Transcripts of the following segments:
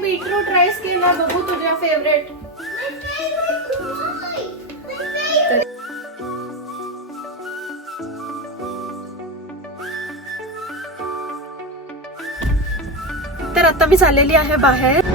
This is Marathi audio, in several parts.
बीटरूट राईस केला बघू तुझ्या फेवरेट तर आता मी चाललेली आहे बाहेर।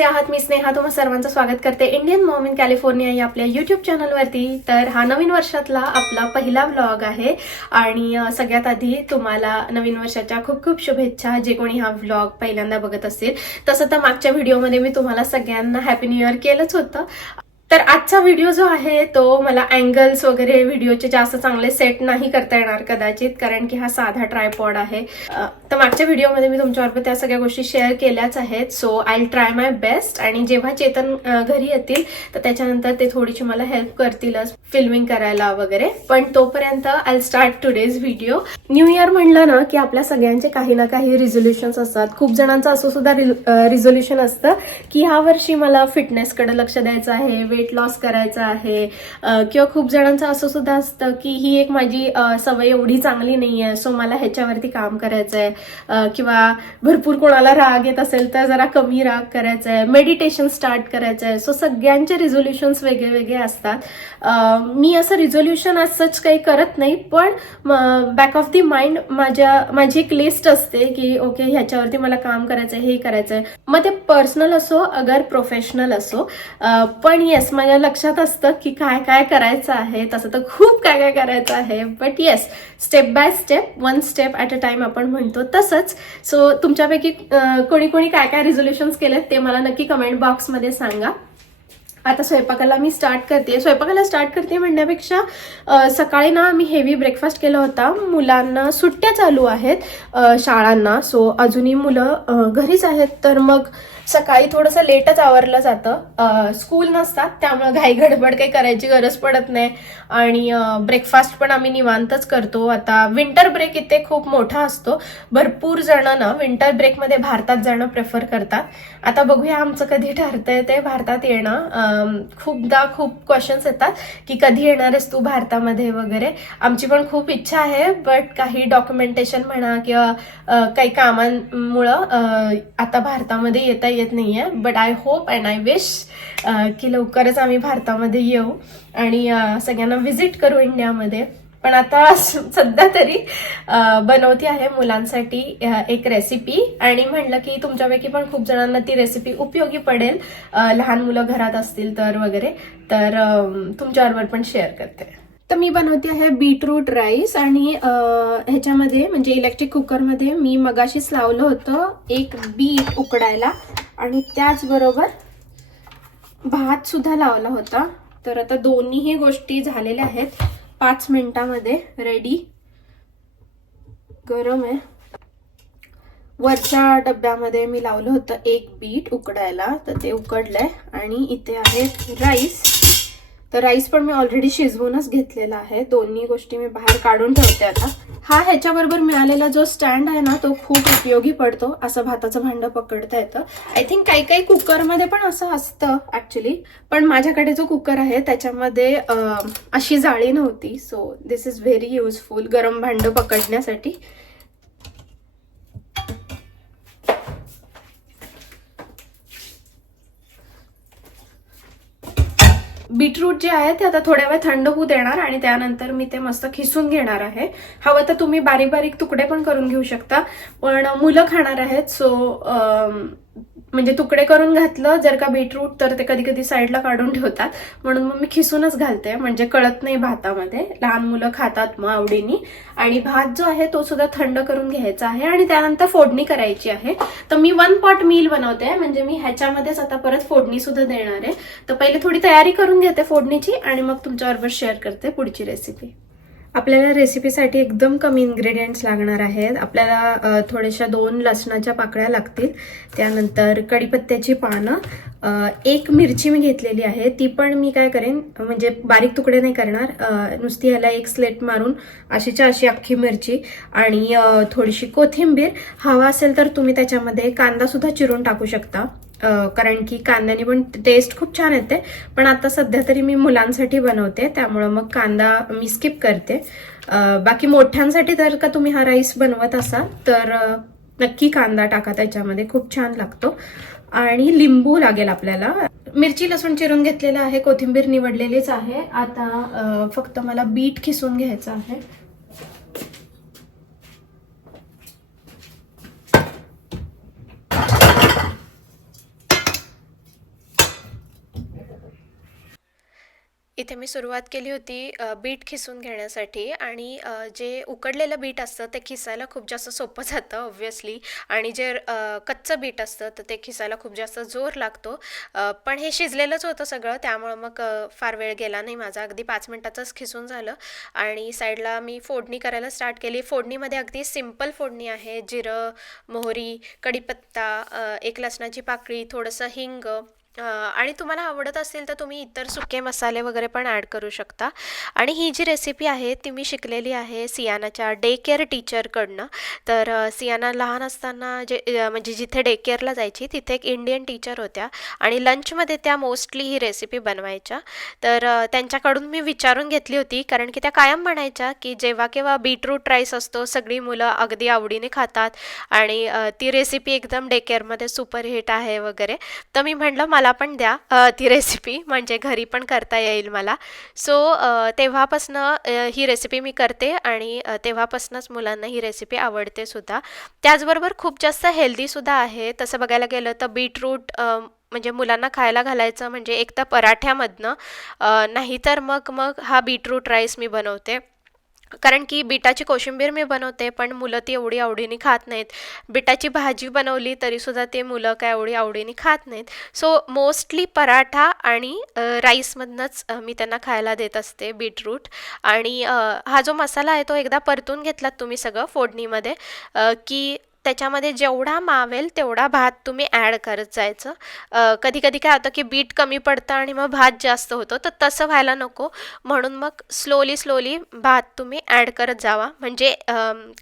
कसे आहात? मी स्नेहा तुम्हा सर्वांचं स्वागत करते. इंडियन मॉम इन कॅलिफोर्निया या आपल्या युट्यूब चॅनलवरती तर हा नवीन वर्षातला आपला पहिला व्लॉग आहे. आणि सगळ्यात आधी तुम्हाला नवीन वर्षाच्या खूप खूप शुभेच्छा. जे कोणी हा व्लॉग पहिल्यांदा बघत असतील. तसं तर मागच्या व्हिडिओमध्ये मी तुम्हाला सगळ्यांना हॅपी न्यू इयर केलंच होतं. तर आजचा व्हिडिओ जो आहे तो मला अँगल्स वगैरे व्हिडिओचे जास्त चांगले सेट नाही करता येणार कदाचित कारण की हा साधा ट्रायपॉड आहे. तर मागच्या व्हिडिओमध्ये मी तुमच्याबरोबर त्या सगळ्या गोष्टी शेअर केल्याच आहेत. So I try my best आणि जेव्हा चेतन घरी येतील तर त्याच्यानंतर ते थोडीशी मला हेल्प करतीलच फिल्मिंग करायला वगैरे. पण तोपर्यंत I start today's video new year म्हणलं ना की आपल्या सगळ्यांचे काही ना काही रिझोल्युशन्स असतात. खूप जणांचं असं सुद्धा रिझोल्युशन असतं की ह्या वर्षी मला फिटनेसकडे लक्ष द्यायचं आहे वेट लॉस करायचा आहे. किंवा खूप जणांचं असं सुद्धा असतं की ही एक माझी सवय एवढी चांगली नाही आहे सो मला ह्याच्यावरती काम करायचं आहे किंवा भरपूर कोणाला राग येत असेल तर जरा कमी राग करायचा आहे मेडिटेशन स्टार्ट करायचं आहे सो सगळ्यांचे रिझोल्युशन्स वेगळे वेगळे असतात मी असं रिझोल्युशन असंच काही करत नाही पण बॅक ऑफ दी माइंड माझ्या माझी एक लिस्ट असते की ओके ह्याच्यावरती मला काम करायचं आहे हे करायचं आहे मग ते पर्सनल असो अगर प्रोफेशनल असो पण येस माझ्या लक्षात असतं की काय काय करायचं आहे तसं तर खूप काय काय करायचं आहे but yes step by step one step at a time आपण म्हणतो तसंच. सो तुमच्यापैकी कोणी कोणी काय काय रिझोल्युशन्स केलेत ते मला नक्की कमेंट बॉक्समध्ये सांगा. आता स्वयंपाकाला मी स्टार्ट करते. स्वयंपाकाला स्टार्ट करते म्हणण्यापेक्षा सकाळी ना मी हेवी ब्रेकफास्ट केला होता. मुलांना सुट्ट्या चालू आहेत शाळांना. सो अजूनही मुलं घरीच आहेत. तर मग सकाळी थोडंसं लेटच आवरलं जातं. स्कूल नसतात त्यामुळे घाई गडबड काही करायची गरज पडत नाही. आणि ब्रेकफास्ट पण आम्ही निवांतच करतो. आता विंटर ब्रेक इथे खूप मोठा असतो. भरपूर जण ना विंटर ब्रेकमध्ये भारतात जाणं प्रेफर करतात. आता बघूया आमचं कधी ठरतंय ते भारतात येणं. खूपदा खूप क्वेश्चन्स येतात की कधी येणार आहेस तू भारतामध्ये वगैरे. आमची पण खूप इच्छा आहे बट काही डॉक्युमेंटेशन म्हणा किंवा काही कामांमुळं आता भारतामध्ये येता येत नाहीये but I hope and I wish की लवकरच आम्ही भारतामध्ये येऊ आणि सगळ्यांना व्हिजिट करू इंडियामध्ये. पण आता सध्या तरी बनवते बनवती आहे मुलांसाठी एक रेसिपी आणि म्हणलं की तुमच्यापैकी पण खूप जणांना ती रेसिपी उपयोगी पडेल. लहान मुलं घरात असतील तर वगैरे. तर तुमच्याबरोबर पण शेअर करते. तर मी बनवते आहे बीटरूट राईस आणि ह्याच्यामध्ये म्हणजे इलेक्ट्रिक कुकरमध्ये मी मगाशीच लावलं होतं एक बीट उकडायला. आणि त्याचबरोबर भात सुद्धा लावला होता. तर आता दोन्हीही गोष्टी झालेल्या आहेत. पाच मिनिटामध्ये रेडी गरम आहे. वरच्या डब्यामध्ये मी लावलं होतं एक पीठ उकडायला. तर ते उकडलंय. आणि इथे आहे राईस तर राईस पण मी ऑलरेडी शिजवूनच घेतलेला आहे. दोन्ही गोष्टी मी बाहेर काढून ठेवते आता. हा ह्याच्याबरोबर मिळालेला जो स्टँड आहे ना तो खूप उपयोगी पडतो. असं भाताचं भांडं पकडता येतं. आय थिंक काही काही कुकरमध्ये पण असं असतं ऍक्च्युली पण माझ्याकडे जो कुकर आहे त्याच्यामध्ये अशी जाळी नव्हती. So this is very useful गरम भांडं पकडण्यासाठी. बीटरूट जे आहे ते आता थोड्या वेळ थंड होऊ देणार आणि त्यानंतर मी ते मस्त खिसून घेणार आहे. हवं तर तुम्ही बारीक बारीक तुकडे पण करून घेऊ शकता. पण मुलं खाणार आहेत सो म्हणजे तुकडे करून घातलं जर का बीटरूट तर ते कधी कधी साईडला काढून ठेवतात. म्हणून मग मी खिसूनच घालते म्हणजे कळत नाही भातामध्ये. लहान मुलं खातात मग आवडीनी. आणि भात जो आहे तो सुद्धा थंड करून घ्यायचा आहे आणि त्यानंतर फोडणी करायची आहे. तर मी वन पॉट मील बनवते म्हणजे मी ह्याच्यामध्येच आता परत फोडणी सुद्धा देणार आहे. तर पहिले थोडी तयारी करून घेते फोडणीची आणि मग तुमच्याबरोबर शेअर करते पुढची रेसिपी आपल्याला रेसिपीसाठी एकदम कमी इन्ग्रेडियंट्स लागणार आहेत. आपल्याला थोड्याशा दोन लसणाच्या पाकळ्या लागतील. त्यानंतर कढीपत्त्याची पानं. एक मिरची मी घेतलेली आहे. ती पण मी काय करेन म्हणजे बारीक तुकडे नाही करणार. नुसती ह्याला एक स्लेट मारून अशीच्या अशी अख्खी मिरची आणि थोडीशी कोथिंबीर. हवा असेल तर तुम्ही त्याच्यामध्ये कांदासुद्धा चिरून टाकू शकता. कारण की कांद्याने पण टेस्ट खूप छान येते. पण आता सध्या तरी मी मुलांसाठी बनवते त्यामुळं मग कांदा मी स्किप करते. बाकी मोठ्यांसाठी जर का तुम्ही हा राईस बनवत असाल तर नक्की कांदा टाका त्याच्यामध्ये खूप छान लागतो. आणि लिंबू लागेल आपल्याला. मिरची लसूण चिरून घेतलेलं आहे कोथिंबीर निवडलेलीच आहे. आता फक्त मला बीट खिसून घ्यायचं आहे. इथे मी सुरुवात केली होती बीट खिसून घेण्यासाठी आणि जे उकडलेलं बीट असतं ते खिसायला खूप जास्त सोपं जातं ऑब्व्हियसली आणि जे कच्चं बीट असतं तर ते खिसायला खूप जास्त जोर लागतो. पण हे शिजलेलंच होतं सगळं त्यामुळं मग फार वेळ गेला नाही माझा. अगदी पाच मिनटाचंच खिसून झालं. आणि साईडला मी फोडणी करायला स्टार्ट केली. फोडणीमध्ये अगदी सिंपल फोडणी आहे जिरं मोहरी कढीपत्ता एक लसणाची पाकळी थोडंसं हिंग अ, आणि तुम्हाला आवडत असेल तर तुम्ही इतर सुके मसाले वगैरे पण ॲड करू शकता. आणि ही जी रेसिपी आहे ती मी शिकलेली आहे सियानाच्या डे केअर टीचरकडनं तर अ, सियाना लहान असताना जे अ, म्हणजे जिथे डे केअरला जायची तिथे एक इंडियन टीचर होत्या. आणि लंचमध्ये त्या मोस्टली ही रेसिपी बनवायच्या. तर अ, त्यांच्याकडून मी विचारून घेतली होती कारण की त्या कायम म्हणायच्या की जेव्हा केव्हा बीटरूट राईस असतो सगळी मुलं अगदी आवडीने खातात. आणि अ, ती रेसिपी एकदम डे केअरमध्ये सुपरहिट आहे वगैरे. तर मी म्हटलं मला पण द्या. ती रेसिपी म्हणजे घरी पण करता येईल मला. सो तेव्हापासनं ही रेसिपी मी करते आणि तेव्हापासनंच तेव्हापासूनच मुलांना ही रेसिपी आवडते सुद्धा. त्याचबरोबर खूप जास्त हेल्दीसुद्धा आहे. तसं बघायला गेलं तर बीटरूट म्हणजे मुलांना खायला घालायचं म्हणजे एक तर पराठ्यामधनं. नाहीतर मग मग हा बीटरूट राईस मी बनवते. कारण की बिटाची कोशिंबीर मी बनवते पण मुलं ती एवढी आवडीने खात नाहीत. बिटाची भाजी बनवली तरीसुद्धा ते मुलं काय एवढी आवडीने खात नाहीत. सो मोस्टली पराठा आणि राईसमधनंच मी त्यांना खायला देत असते बीटरूट आणि हा जो मसाला आहे तो एकदा परतून घेतलात तुम्ही सगळं फोडणीमध्ये की त्याच्यामध्ये जेवढा मावेल तेवढा भात तुम्ही ॲड करत जायचं. कधी कधी काय होतं की बीट कमी पडतं आणि मग भात जास्त होतो. तर तसं व्हायला नको. म्हणून मग स्लोली स्लोली भात तुम्ही ॲड करत जावा. म्हणजे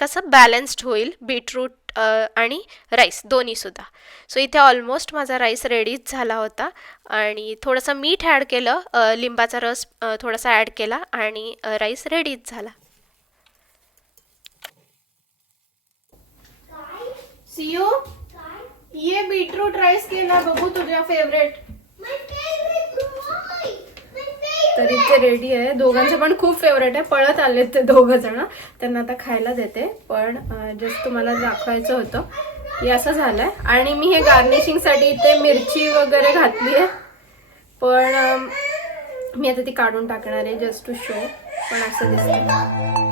कसं बॅलन्स्ड होईल बीटरूट आणि राईस दोन्हीसुद्धा सो इथे ऑलमोस्ट माझा राईस रेडीच झाला होता. आणि थोडंसं मीठ ॲड केलं. लिंबाचा रस थोडासा ॲड केला आणि राईस रेडीच झाला. सिओ ये बीटरूट राईस केला बघू तुझ्या फेवरेट तर इथे रेडी आहे. दोघांचे पण खूप फेवरेट आहे. पळत आले ते दोघं जण. त्यांना आता खायला देते. पण जस्ट तुम्हाला दाखवायचं होतं. की असं झालंय. आणि मी हे गार्निशिंगसाठी इथे मिरची वगैरे घातली आहे. पण मी आता ती काढून टाकणार आहे जस्ट टू शो पण असं दिसतं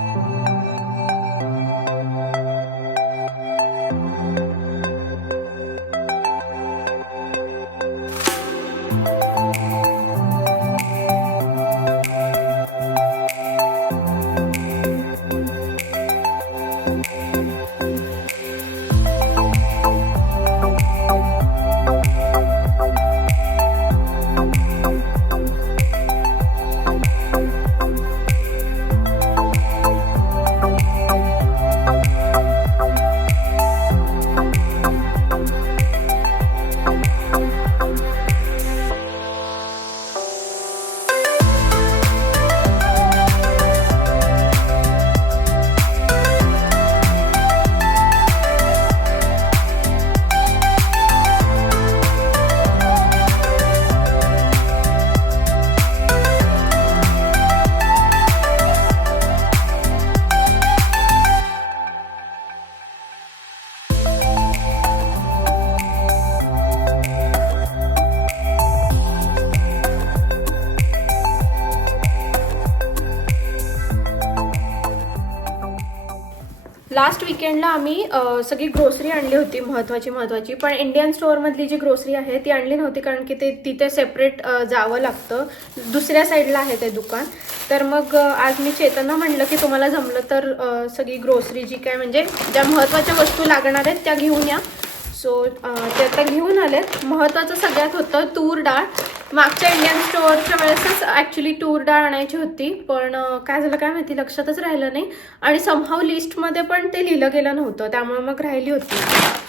आम्ही सगळी ग्रोसरी आणली होती महत्वाची महत्वाची. पण इंडियन स्टोअरमधली जी ग्रोसरी आहे ती आणली नव्हती कारण की ते तिथे सेपरेट जावं लागतं. दुसऱ्या साईडला आहे ते दुकान. तर मग आज मी चेतना म्हणलं की तुम्हाला जमलं तर सगळी ग्रोसरी जी काय म्हणजे ज्या महत्त्वाच्या वस्तू लागणार आहेत त्या घेऊन या. सो ते आता घेऊन आलेत. महत्वाचं सगळ्यात होतं तूर डाळ. मागच्या इंडियन स्टोअरच्या वेळेसच ॲक्च्युली तूर डाळ आणायची होती. पण काय झालं काय माहिती? लक्षातच राहिलं नाही. आणि समहाव लिस्टमध्ये पण ते लिहिलं गेलं नव्हतं. त्यामुळे मग राहिली होती.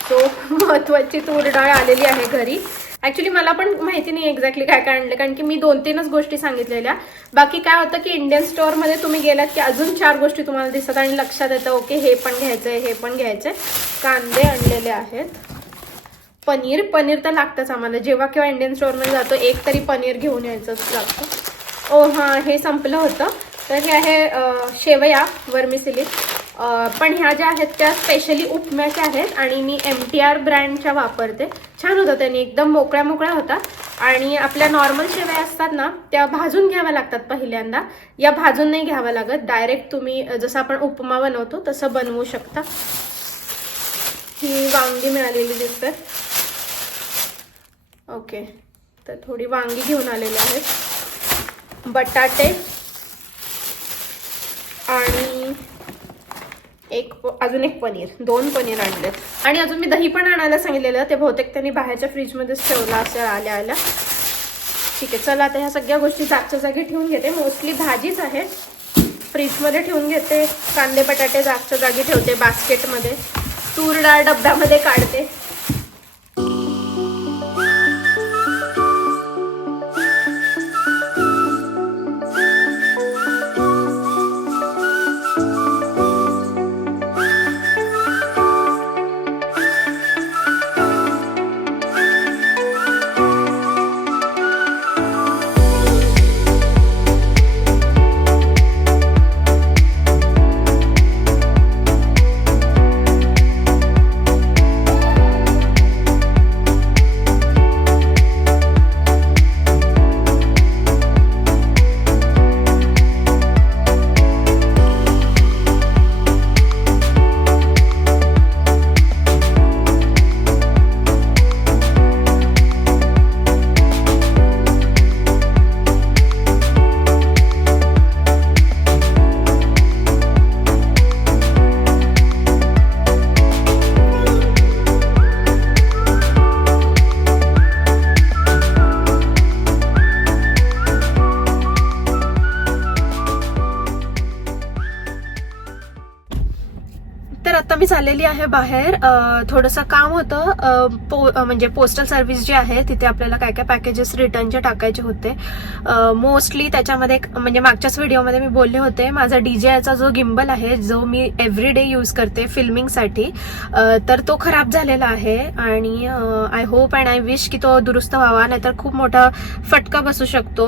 सो महत्वाची तूर डाळ आलेली आहे घरी. ऍक्च्युली मला पण माहिती नाही एक्झॅक्टली काय काय आणलं. कारण की मी दोन तीनच गोष्टी सांगितलेल्या. बाकी काय होतं की इंडियन स्टोअरमध्ये तुम्ही गेलात की अजून चार गोष्टी तुम्हाला दिसतात. आणि लक्षात येतं ओके हे पण घ्यायचं आहे हे पण घ्यायचं आहे कांदे आणलेले आहेत. पनीर पनीर तर लागतंच आम्हाला. जेव्हा किंवा इंडियन स्टोअरमध्ये जातो एक तरी पनीर घेऊन यायचंच लागतं. ओ हां हे संपलं होतं. तर हे आहे शेवया वर्मिसिली पण ह्या ज्या आहेत त्या स्पेशली उपम्याच्या आहेत आणि मी एम टी आर ब्रँडच्या वापरते. छान होतं त्यांनी एकदम मोकळ्या मोकळ्या होता आणि आपल्या नॉर्मल शेवया असतात ना त्या भाजून घ्याव्या लागतात पहिल्यांदा. या भाजून नाही घ्याव्या लागत. डायरेक्ट तुम्ही जसं आपण उपमा बनवतो तसं बनवू शकता. ही वांगी मिळालेली दिसतात. ओके. तर थोडी वांगी घेऊन आलेली आहेत बटाटे आणि एक प- अजून एक पनीर. दोन पनीर आणलेत आणि अजून मी दही पण आणायला सांगितलेलं. ते बहुतेक त्यांनी बाहेरच्या फ्रीजमध्येच ठेवलं असं आल्या आल्या. ठीक आहे चला आता ह्या सगळ्या गोष्टी जागच्या जागी ठेवून घेते. मोस्टली भाजीच आहे. फ्रीजमध्ये ठेवून घेते. कांदे बटाटे जागच्या जागी ठेवते. बास्केटमध्ये. तूर डाळ डब्यामध्ये काढते. आहे बाहेर. थोडंसं काम होतं. पो म्हणजे पोस्टल सर्व्हिस जी आहे तिथे आपल्याला काय काय पॅकेजेस रिटर्नचे टाकायचे होते. मोस्टली त्याच्यामध्ये म्हणजे मागच्याच व्हिडिओमध्ये मी बोलले होते माझा डीजेचा जो गिम्बल आहे जो मी एव्हरी डे यूज करते फिल्मिंगसाठी तर तो खराब झालेला आहे. आणि I hope and I wish की तो दुरुस्त व्हावा नाहीतर खूप मोठा फटका बसू शकतो.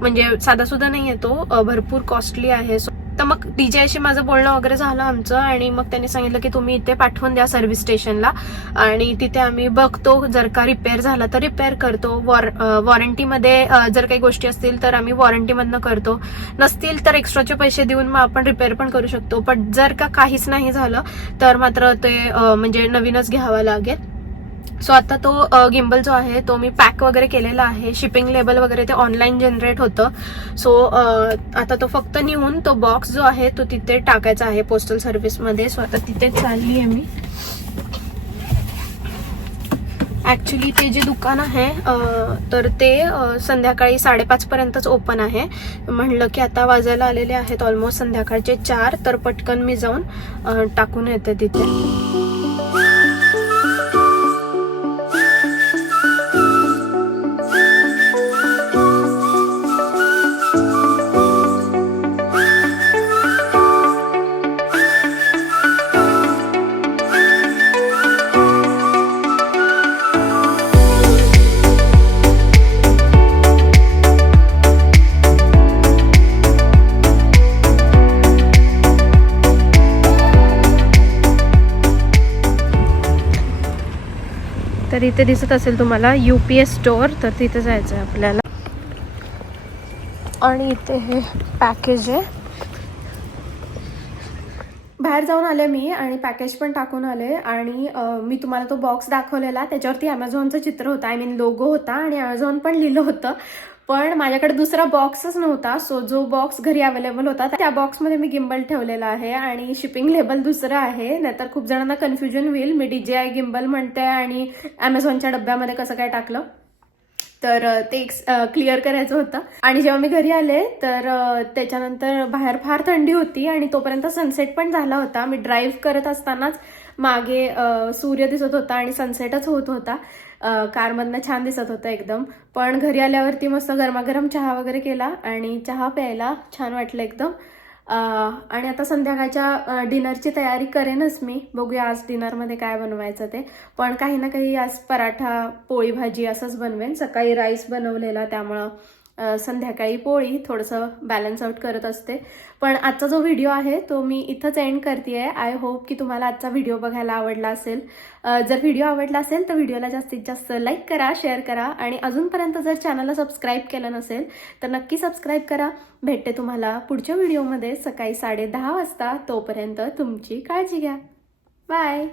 म्हणजे साधासुद्धा नाही आहे तो. भरपूर कॉस्टली आहे. सो तर मग डीजेशी माझं बोलणं वगैरे झालं आमचं आणि मग त्यांनी सांगितलं की तुम्ही इथे पाठवून द्या सर्व्हिस स्टेशनला आणि तिथे आम्ही बघतो जर का रिपेअर झाला तर रिपेअर करतो. वॉर वॉरंटीमध्ये जर काही गोष्टी असतील तर आम्ही वॉरंटीमधनं करतो. नसतील तर एक्स्ट्राचे पैसे देऊन मग आपण रिपेअर पण करू शकतो. पण जर का काहीच नाही झालं तर मात्र ते म्हणजे नवीनच घ्यावं लागेल. सो आता तो गिम्बल जो आहे तो मी पॅक वगैरे केलेला आहे. शिपिंग लेबल वगैरे ते ऑनलाईन जनरेट होतं. सो आता तो फक्त नेऊन तो बॉक्स जो आहे तो तिथे टाकायचा आहे पोस्टल सर्व्हिसमध्ये सो आता तिथे चालली आहे मी. ॲक्च्युली ते जे दुकान आहे तर ते संध्याकाळी साडेपाचपर्यंतच ओपन आहे. म्हणलं की आता वाजायला आलेले आहेत ऑलमोस्ट संध्याकाळचे चार तर पटकन मी जाऊन टाकून येते तिथे. इथे दिसत असेल तुम्हाला यू पी एस स्टोअर तर तिथे जायचं आहे आपल्याला. आणि इथे हे पॅकेज आहे. बाहेर जाऊन आले मी आणि पॅकेज पण टाकून आले. आणि मी तुम्हाला तो बॉक्स दाखवलेला. त्याच्यावरती ॲमेझॉनचं चित्र होतं. आय मीन लोगो होता आणि अमेझॉन पण लिहिलं होतं. पण माझ्याकडे दुसरा बॉक्सच नव्हता. सो जो बॉक्स घरी अवेलेबल होता त्या बॉक्समध्ये मी गिम्बल ठेवलेला आहे आणि शिपिंग लेबल दुसरं आहे. नाहीतर खूप जणांना कन्फ्युजन होईल. मी डी जे आय गिम्बल म्हणते आणि अमेझॉनच्या डब्यामध्ये कसं काय टाकलं. तर ते क्लिअर करायचं होतं. आणि जेव्हा मी घरी आले तर त्याच्यानंतर बाहेर फार थंडी होती आणि तोपर्यंत सनसेट पण झाला होता. मी ड्राईव्ह करत असतानाच मागे सूर्य दिसत होता आणि सनसेटच होत होता. कारमधनं छान दिसत होतं एकदम. पण घरी आल्यावरती मस्त गरमागरम चहा वगैरे केला आणि चहा प्यायला छान वाटलं एकदम. आणि आता संध्याकाळच्या डिनरची तयारी करेनच मी. बघूया आज डिनरमध्ये काय बनवायचं ते. पण काही ना काही आज पराठा पोळी भाजी असंच बनवेन. सकाळी राईस बनवलेला त्यामुळं. संध्याकाळी पोळी थोडंसं बॅलन्स आउट करत असते. पण आजचा जो व्हिडिओ आहे तो मी इथंच एंड करते आहे आय होप की तुम्हाला आजचा व्हिडिओ बघायला आवडला असेल. जर व्हिडिओ आवडला असेल तर व्हिडिओला जास्तीत जास्त लाईक करा शेअर करा आणि अजूनपर्यंत जर चॅनलला सबस्क्राईब केलं नसेल तर नक्की सबस्क्राईब करा. भेटते तुम्हाला पुढच्या व्हिडिओमध्ये सकाळी साडे दहा वाजता. तोपर्यंत तुमची काळजी घ्या. बाय